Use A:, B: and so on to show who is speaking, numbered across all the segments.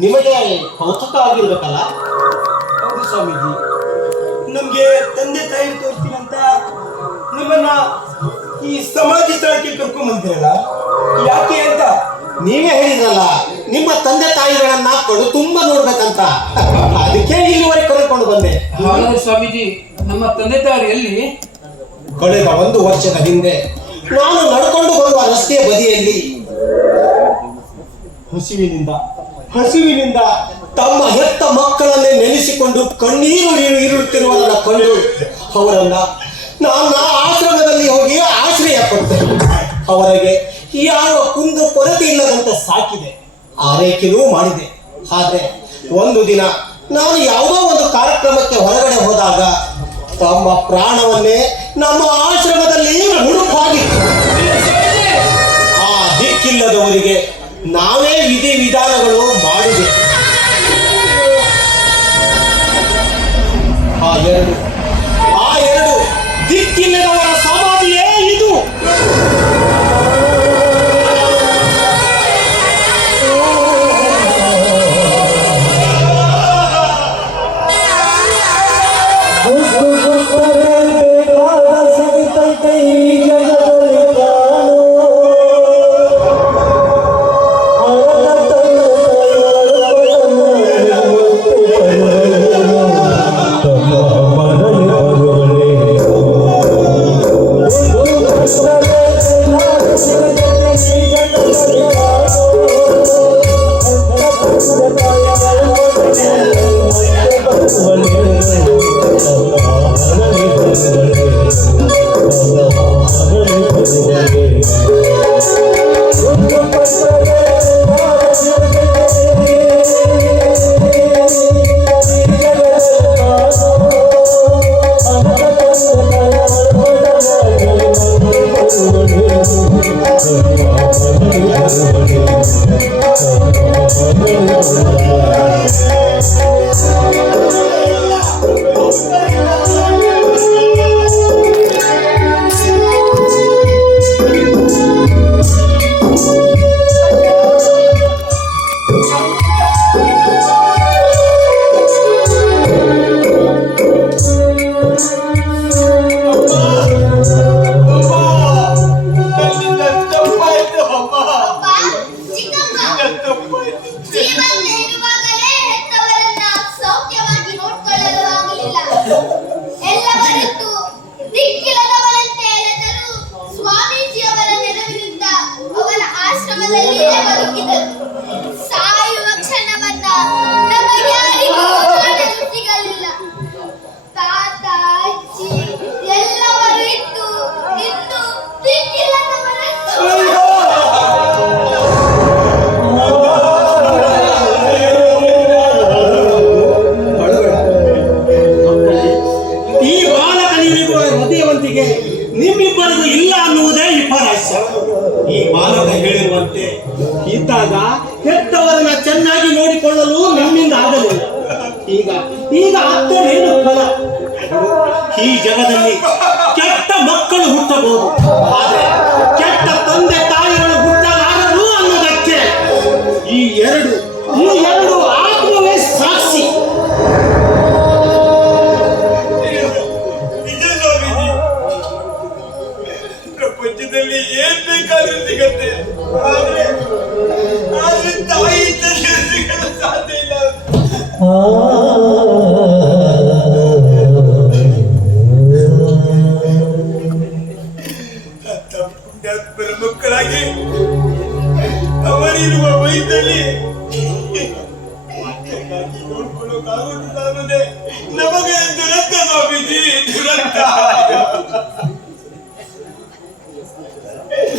A: ನಿಮಗೆ ಕೌತುಕ ಆಗಿರ್ಬೇಕಲ್ಲ?
B: ಹೌದು ಸ್ವಾಮೀಜಿ. ನಮ್ಗೆ ತಂದೆ ತಾಯಿ ತೋರಿಸ್ತೀನಂತ ನಿಮ್ಮನ್ನ ಈ ಸಮಾಜ ಸ್ಥಳಕ್ಕೆ ಕರ್ಕೊಂಡ್ ಬಂದಿರಲ್ಲ ಯಾಕೆ ಅಂತ
A: ನೀವೇ ಹೇಳಿದ್ರಲ್ಲ ನಿಮ್ಮ ತಂದೆ ತಾಯಿಗಳನ್ನ ಕಡು ತುಂಬಾ ನೋಡ್ಬೇಕಂತ. ಅದಕ್ಕೆ ಇಲ್ಲಿವರೆಗೆ ಕರ್ಕೊಂಡು ಬಂದೆ.
C: ಸ್ವಾಮೀಜಿ ನಮ್ಮ ತಂದೆ ತಾಯಿ ಎಲ್ಲಿ
A: ಕಳೆದ ಒಂದು ವರ್ಷದ ಹಿಂದೆ ನಾನು ನಡ್ಕೊಂಡು ಬರುವ ರಸ್ತೆಯ ಬದಿಯಲ್ಲಿ ಹಸಿವಿನಿಂದ ಹಸಿವಿನಿಂದ ತಮ್ಮ ಹೆತ್ತ ಮಕ್ಕಳನ್ನೇ ನೆನೆಸಿಕೊಂಡು ಕಣ್ಣೀರು ಇರುತ್ತಿರುವುದನ್ನು ಕಂಡು ಅವರನ್ನ ನಾನು ಆಶ್ರಮದಲ್ಲಿ ಹೋಗಿ ಆಶ್ರಯ ಕೊಡ್ತೇನೆ ಅವರಿಗೆ ಯಾವ ಕುಂದು ಕೊರತೆ ಇಲ್ಲದಂತೆ ಸಾಕಿದೆ. ಆರೈಕೆಯೂ ಮಾಡಿದೆ. ಆದರೆ ಒಂದು ದಿನ ನಾನು ಯಾವುದೋ ಒಂದು ಕಾರ್ಯಕ್ರಮಕ್ಕೆ ಹೊರಗಡೆ ಹೋದಾಗ ತಮ್ಮ ಪ್ರಾಣವನ್ನೇ ನಮ್ಮ ಆಶ್ರಮದಲ್ಲಿ ಮುಡುಪಾಗಿತ್ತು ಆ ದಿಕ್ಕಿಲ್ಲದವರಿಗೆ ನಾವೇ ವಿಧಿ ವಿಧಾನಗಳು ಮಾಡಿದೆ Hadi gidin. ಈಗ ಈಗ ಆಗ್ತಾರೇನು ಫಲ? ಈ ಜಗದಲ್ಲಿ ಕೆಟ್ಟ ಮಕ್ಕಳು ಹುಟ್ಟಬಹುದು. ಆದರೆ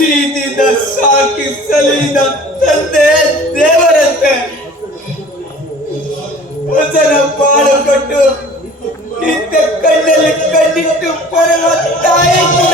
B: ಪ್ರೀತಿಯಿಂದ ಸಾಕಿ ಸಲಿದ ತಂದೆ ದೇವರಂತೆ. ಹೊಸನ ಬಾಳು ಕೊಟ್ಟು ಇದ್ದ ಕಣ್ಣಲ್ಲಿ ಕಣ್ಣಿಟ್ಟು ಪರವ ತಾಯಿ ಕೂಡ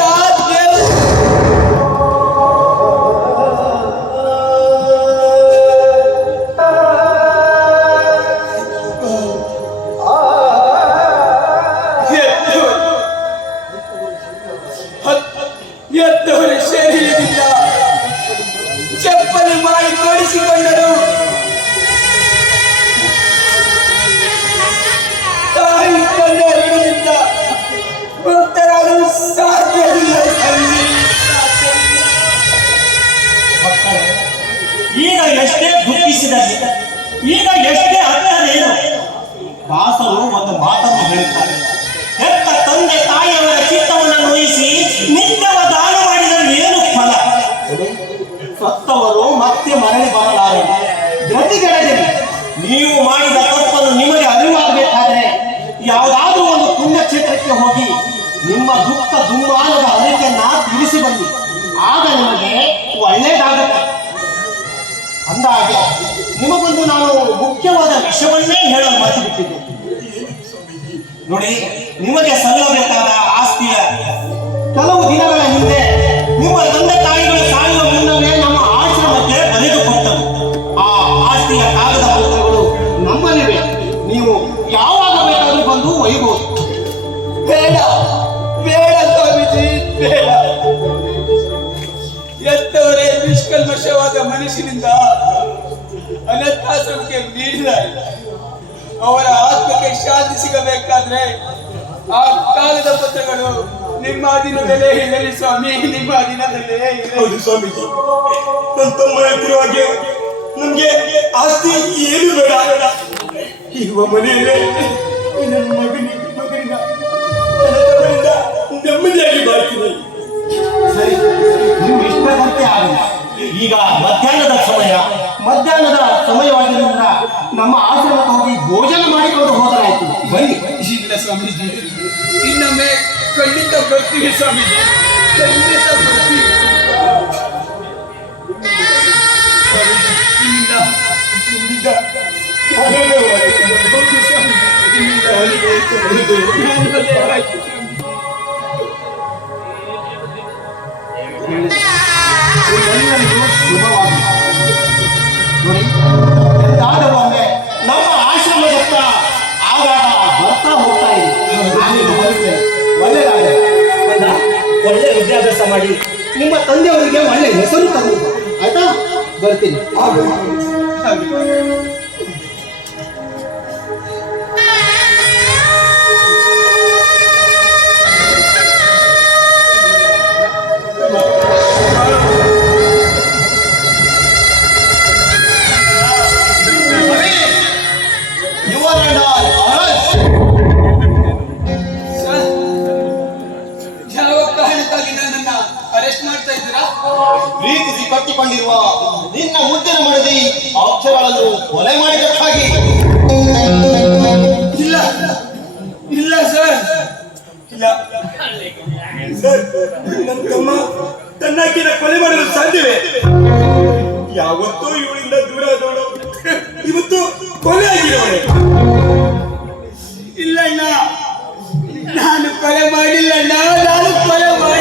A: ಮರಳಿ ಬರಲಾರರು ಗತಿಗೆಡದಿರಿ ನೀವು ಮಾಡಿದ ತಪ್ಪನ್ನು ನಿಮಗೆ ಅರಿವಾಗಬೇಕಾದ್ರೆ ಯಾವುದಾದ್ರೂ ಒಂದು ಪುಣ್ಯಕ್ಷೇತ್ರಕ್ಕೆ ಹೋಗಿ ನಿಮ್ಮ ದುಃಖ ದುಮ್ಮಾನದ ಅರಿಕೆಯನ್ನ ತಿಳಿಸಿ ಬನ್ನಿ. ಆಗ ನಿಮಗೆ ಒಳ್ಳೇದಾಗುತ್ತೆ ಅಂದಾಗ ನಿಮಗೊಂದು ನಾನು ಮುಖ್ಯವಾದ ವಿಷಯವನ್ನೇ ಹೇಳಲು ಮರೆತು ಬಿಟ್ಟಿದ್ದೆ. ನೋಡಿ, ನಿಮಗೆ ಸಲ್ಲಬೇಕಾದ
B: ನಿಷ್ಕಲ್ಮಶವಾದ ಮನುಷ್ಯನಿಂದ ಅನಾಥಾಶ್ರಮಕ್ಕೆ ನೀಡಿದ್ದಾರೆ ಅವರ ಆತ್ಮಕ್ಕೆ ಶಾಂತಿ ಸಿಗಬೇಕಾದ್ರೆ ಆ ಕಾಲದ ಪತ್ರಗಳು ನಿಮ್ಮ ಅಧೀನದಲ್ಲೇ ಇರಲಿ ಸ್ವಾಮಿ ನಿಮ್ಮ ಅಧೀನದಲ್ಲೇ ಇರಲಿ.
D: ಹೌದು ಸ್ವಾಮೀಜಿ. ನನ್ನ ತಮ್ಮ ಹೇಳ್ತಿರೋ ಹಾಗೆ ನಮ್ಗೆ ಆಸ್ತಿ ಏನು ಬೇಡ. ಇರುವ ಮನೆಯಲ್ಲೇ ನನ್ನ ಮಗನಿ ಮಗನಿಂದ ನನ್ನ ತಮ್ಮನಿಂದ ನೆಮ್ಮದಿಯಾಗಿ ಬಾಳ್ತೀನಿ.
A: ಸರಿ. ಈಗ ಮಧ್ಯಾಹ್ನದ ಸಮಯ. ಮಧ್ಯಾಹ್ನದ ಸಮಯವಾಗಿರೋದ್ರಿಂದ ನಮ್ಮ ಆಶ್ರಮಕ್ಕೆ ಹೋಗಿ ಭೋಜನ ಮಾಡಿಕೊಂಡು ಹೋದರಾಯಿತು. ಬನ್ನಿ.
B: ಇಲ್ಲ ಸ್ವಾಮೀಜಿ. ಇನ್ನೊಮ್ಮೆ ಖಂಡಿತ ಬರ್ತೀವಿ ಸ್ವಾಮೀಜಿ. ಖಂಡಿತ ಬರ್ತೀವಿ. ಸ್ವಾಮೀಜಿ,
A: ಶುಭವಾಗಲಿ ನೋಡಿ
B: ಸರ್
A: ನನ್ನ
D: ತಮ್ಮ ತನ್ನಕ್ಕಿನ ಕೊಲೆ ಮಾಡಲು ಸಾಧ್ಯವೇ. ಯಾವತ್ತೂ ಇವಳಿಂದ ದೂರ ಆದವಳು. ಇವತ್ತು ಕೊಲೆ ಆಗಿರೋಳೆ.
B: ಇಲ್ಲ ನಾನು ಕೊಲೆ ಮಾಡಿಲ್ಲ ನಾನು ಕೊಲೆ ಮಾಡಿಲ್ಲ